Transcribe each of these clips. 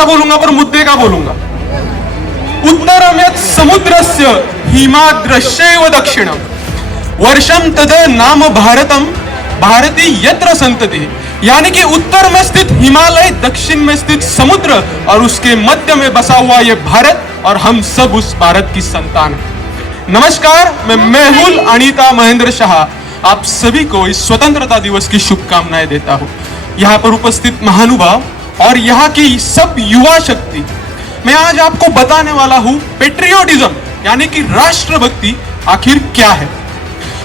सा बोलूंगा पर मुद्दे का बोलूंगा। उत्तरम यत् समुद्रस्य हिमाद्रश्यैव दक्षिणम वर्षम तद नाम भारतम भारती यत्र संतति। यानी कि उत्तर में स्थित हिमालय, दक्षिण में स्थित समुद्र और उसके मध्य में बसा हुआ ये भारत, और हम सब उस भारत की संतान हैं। नमस्कार, मैं मेहुल अनीता महेंद्र शाह आप सभी को इस स्वतंत्रता दिवस की शुभकामनाएं देता हूं। यहाँ पर उपस्थित महानुभाव और यहाँ की सब युवा शक्ति, मैं आज आपको बताने वाला हूं पेट्रियोटिज्म यानी कि राष्ट्रभक्ति आखिर क्या है।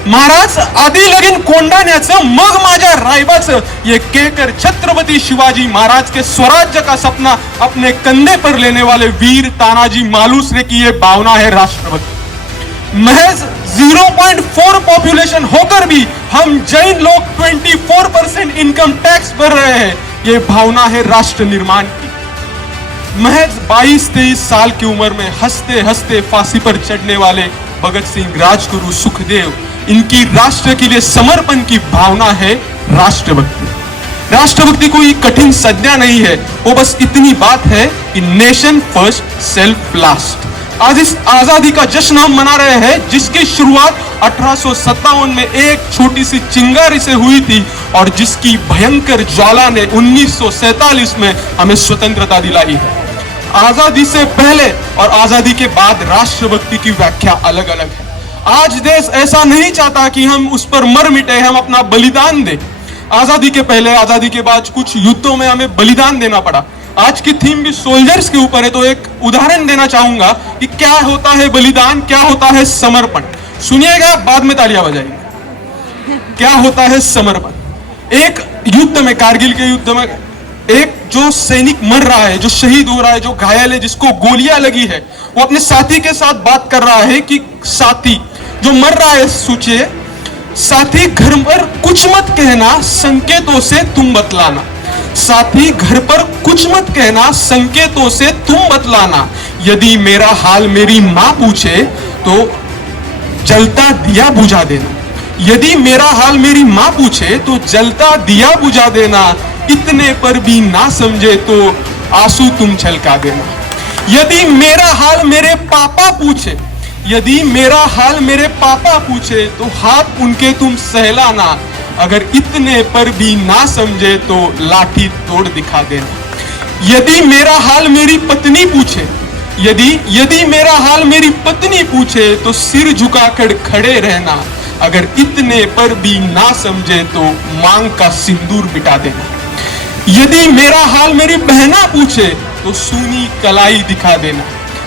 महाराज आधी लगीन कोंडाण्याचं मग माझ्या रायबाचं ये कहकर छत्रपति शिवाजी महाराज के स्वराज्य का सपना अपने कंधे पर लेने वाले वीर तानाजी मालुसरे की ये भावना है राष्ट्रभक्ति। महज 0.4 पॉपुलेशन होकर भी हम जैन लोग 24% इनकम टैक्स भर रहे हैं, ये भावना है राष्ट्र निर्माण की। महज 22-23 साल की उम्र में हंसते हंसते फांसी पर चढ़ने वाले भगत सिंह, राजगुरु, सुखदेव, इनकी राष्ट्र के लिए समर्पण की भावना है राष्ट्रभक्ति। राष्ट्रभक्ति कोई कठिन संज्ञा नहीं है, वो बस इतनी बात है कि नेशन फर्स्ट सेल्फ लास्ट। आज इस आजादी का जश्न हम मना रहे हैं जिसकी शुरुआत 1857 में एक छोटी सी चिंगारी से हुई थी और जिसकी भयंकर ज्वाला ने 1947 में हमें स्वतंत्रता दिलाई है। आजादी से पहले और आजादी के बाद राष्ट्रभक्ति की व्याख्या अलग अलग है। आज देश ऐसा नहीं चाहता कि हम उस पर मर मिटे, हम अपना बलिदान दें। आजादी के पहले, आजादी के बाद कुछ युद्धों में हमें बलिदान देना पड़ा। आज की थीम भी सोल्जर्स के ऊपर है, तो एक उदाहरण देना चाहूंगा कि क्या होता है बलिदान, क्या होता है समर्पण। सुनिएगा, बाद में तालियां बजाएंगे। क्या होता है समर्पण। एक युद्ध में, कारगिल के युद्ध में, एक जो सैनिक मर रहा है, जो शहीद हो रहा है, जो घायल है, जिसको गोलियां लगी है, वो अपने साथी के साथ बात कर रहा है कि साथी जो मर रहा है, सोचिए, साथी घर पर कुछ मत कहना, संकेतों से तुम बतलाना। साथी घर पर कुछ मत कहना, संकेतों से तुम बतलाना। यदि मेरा हाल मेरी मां पूछे तो जलता दिया बुझा देना। यदि मेरा हाल मेरी मां पूछे तो जलता दिया बुझा देना। इतने पर भी ना समझे तो आंसू तुम छलका देना। यदि मेरा हाल मेरे पापा पूछे, यदि मेरा हाल मेरे पापा पूछे तो हाथ उनके तुम सहलाना। अगर इतने पर भी ना समझे तो लाठी तोड़ दिखा देना। यदि मेरा हाल मेरी पत्नी पूछे, यदि मेरा हाल मेरी पत्नी पूछे तो सिर झुकाकर खड़े रहना। अगर इतने पर भी ना समझे तो मांग का सिंदूर मिटा देना। यदि मेरा हाल मेरी बहना पूछे तो सूनी कलाई दिखा देना।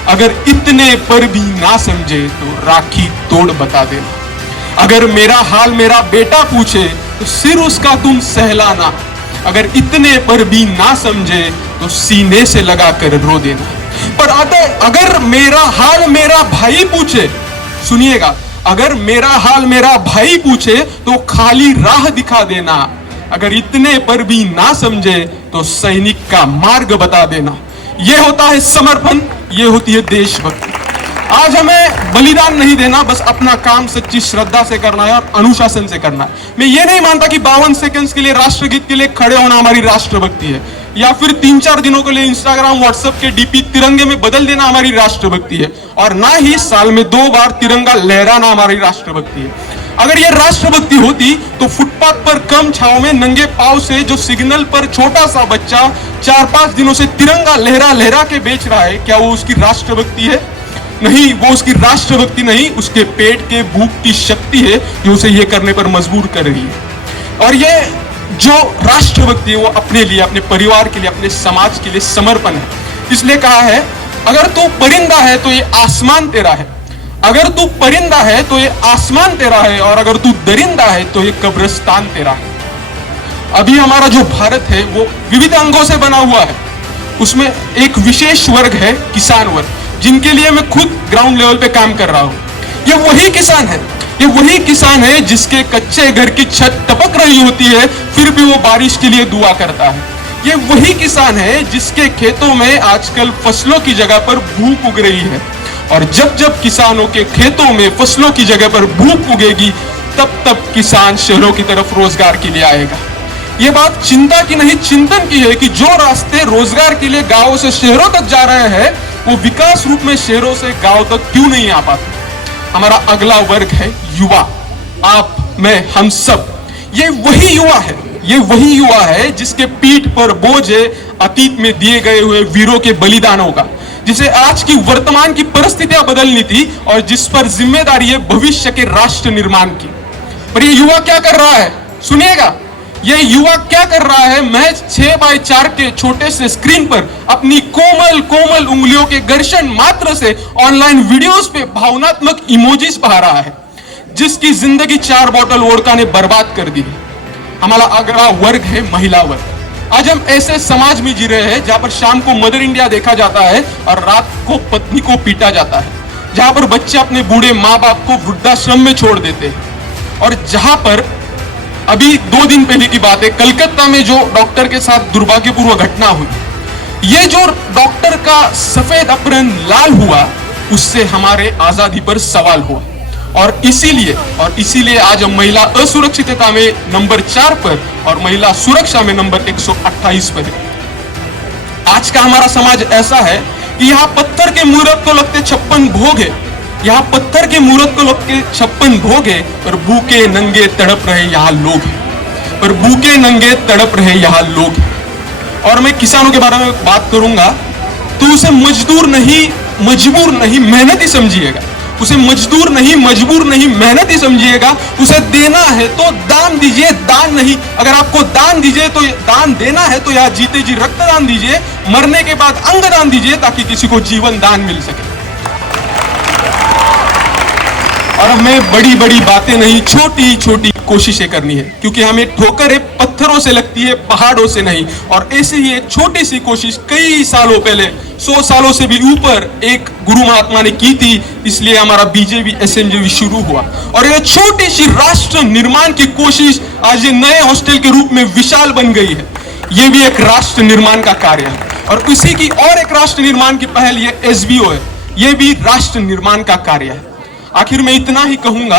अगर इतने पर भी ना समझे तो राखी तोड़ बता देना। अगर मेरा हाल मेरा बेटा पूछे तो सिर उसका तुम सहलाना। अगर इतने पर भी ना समझे तो सीने से लगाकर रो देना। पर अगर मेरा हाल मेरा भाई पूछे, सुनिएगा, अगर मेरा हाल मेरा भाई पूछे तो खाली राह दिखा देना। अगर इतने पर भी ना समझे तो सैनिक का मार्ग बता देना। यह होता है समर्पण, यह होती है देशभक्ति। आज हमें बलिदान नहीं देना, बस अपना काम सच्ची श्रद्धा से करना है और अनुशासन से करना है। मैं ये नहीं मानता कि 52 सेकंड्स के लिए राष्ट्रगीत के लिए खड़े होना हमारी राष्ट्रभक्ति है, या फिर 3-4 दिनों के लिए इंस्टाग्राम व्हाट्सएप के डीपी तिरंगे में बदल देना हमारी राष्ट्रभक्ति है, और ना ही साल में 2 बार तिरंगा लहराना हमारी राष्ट्रभक्ति है। अगर ये राष्ट्रभक्ति होती तो फुटपाथ पर कम छाव में नंगे पांव से जो सिग्नल पर छोटा सा बच्चा 4-5 दिनों से तिरंगा लहरा लहरा के बेच रहा है, क्या वो उसकी राष्ट्रभक्ति है? नहीं, वो उसकी राष्ट्रभक्ति नहीं, उसके पेट के भूख की शक्ति है जो उसे ये करने पर मजबूर कर रही है। और ये जो राष्ट्रभक्ति है वो अपने लिए, अपने परिवार के लिए, अपने समाज के लिए समर्पण है। इसलिए कहा है, अगर तू परिंदा है तो ये आसमान तेरा है, अगर तू परिंदा है तो ये आसमान तेरा है, और अगर तू दरिंदा है तो ये कब्रिस्तान तेरा है। अभी हमारा जो भारत है वो विविध अंगों से बना हुआ है। उसमें एक विशेष वर्ग है किसान वर्ग, जिनके लिए मैं खुद ग्राउंड लेवल पे काम कर रहा हूं। ये वही किसान है, ये वही किसान है जिसके कच्चे घर की छत टपक रही होती है फिर भी वो बारिश के लिए दुआ करता है। ये वही किसान है जिसके खेतों में आजकल फसलों की जगह पर भूख उग रही है, और जब जब किसानों के खेतों में फसलों की जगह पर भूख उगेगी तब तब किसान शहरों की तरफ रोजगार के लिए आएगा। ये बात चिंता की नहीं चिंतन की है कि जो रास्ते रोजगार के लिए गांवों से शहरों तक जा रहे हैं वो विकास रूप में शहरों से गांव तक क्यों नहीं आ पाते। हमारा अगला वर्ग है युवा, आप, मैं, हम सब। ये वही युवा है, ये वही युवा है जिसके पीठ पर बोझ है अतीत में दिए गए हुए वीरों के बलिदानों का, जिसे आज की वर्तमान की परिस्थितियां बदलनी थी और जिस पर जिम्मेदारी है भविष्य के राष्ट्र निर्माण की। पर ये युवा क्या कर रहा है, सुनिएगा, ये युवा क्या कर रहा है। महज 6x4 के छोटे से स्क्रीन पर अपनी कोमल कोमल उंगलियों के घर्षण मात्र से ऑनलाइन वीडियोस पे भावनात्मक इमोजीज पा रहा है, जिसकी जिंदगी 4 बोतल वोडका ने बर्बाद कर दी है। हमारा अगला वर्ग है महिला वर्ग। आज हम ऐसे समाज में जी रहे हैं जहां पर शाम को मदर इंडिया देखा जाता है और रात को पत्नी को पीटा जाता है, जहां पर बच्चे अपने बूढ़े माँ बाप को वृद्धाश्रम में छोड़ देते हैं, और जहां पर अभी 2 दिन पहले की बात है, कलकत्ता में जो डॉक्टर के साथ दुर्भाग्यपूर्ण घटना हुई, ये जो डॉक्टर का सफेद अपहरण लाल हुआ, उससे हमारे आजादी पर सवाल हुआ। और इसीलिए आज हम महिला असुरक्षितता में नंबर 4 पर और महिला सुरक्षा में नंबर 128 पर है। आज का हमारा समाज ऐसा है कि यहाँ पत्थर के मूर्त को लगते 56 भोग है, यहाँ पत्थर के मूर्त को लगते 56 भोग है, पर भूखे नंगे तड़प रहे यहाँ लोग हैं, पर भूखे नंगे तड़प रहे यहाँ लोग हैं। और मैं किसानों के बारे में बात करूंगा तो उसे मजदूर नहीं, मजबूर नहीं, मेहनती समझिएगा। उसे मजदूर नहीं, मजबूर नहीं, मेहनती समझिएगा। उसे देना है तो दान दीजिए, दान नहीं। अगर आपको दान दीजिए तो दान देना है तो यहाँ जीते जी रक्तदान दीजिए, मरने के बाद अंगदान दीजिए ताकि किसी को जीवन दान मिल सके। और हमें बड़ी बड़ी बातें नहीं, छोटी छोटी कोशिशें करनी है, क्योंकि हमें ठोकरें पत्थरों से लगती है, पहाड़ों से नहीं। और ऐसे ही एक छोटी सी कोशिश कई सालों पहले, 100 सालों से भी ऊपर, एक गुरु महात्मा ने की थी, इसलिए हमारा बीजेपी एसएमजेवी शुरू हुआ। और ये छोटी सी राष्ट्र निर्माण की कोशिश आज ये नए हॉस्टल के रूप में विशाल बन गई है। ये भी एक राष्ट्र निर्माण का कार्य है। और इसी की और एक राष्ट्र निर्माण की पहल ये एसबीओ है, ये भी राष्ट्र निर्माण का कार्य है। आखिर मैं इतना ही कहूंगा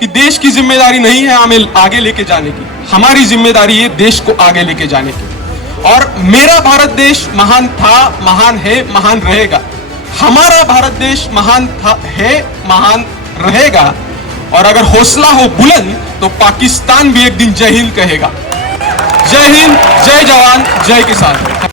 कि देश की जिम्मेदारी नहीं है हमें आगे लेके जाने की, हमारी जिम्मेदारी है देश को आगे लेके जाने की। और मेरा भारत देश महान था, महान है, महान रहेगा। हमारा भारत देश महान था, है, महान रहेगा। और अगर हौसला हो बुलंद तो पाकिस्तान भी एक दिन जय हिंद कहेगा। जय हिंद, जय जवान, जय किसान।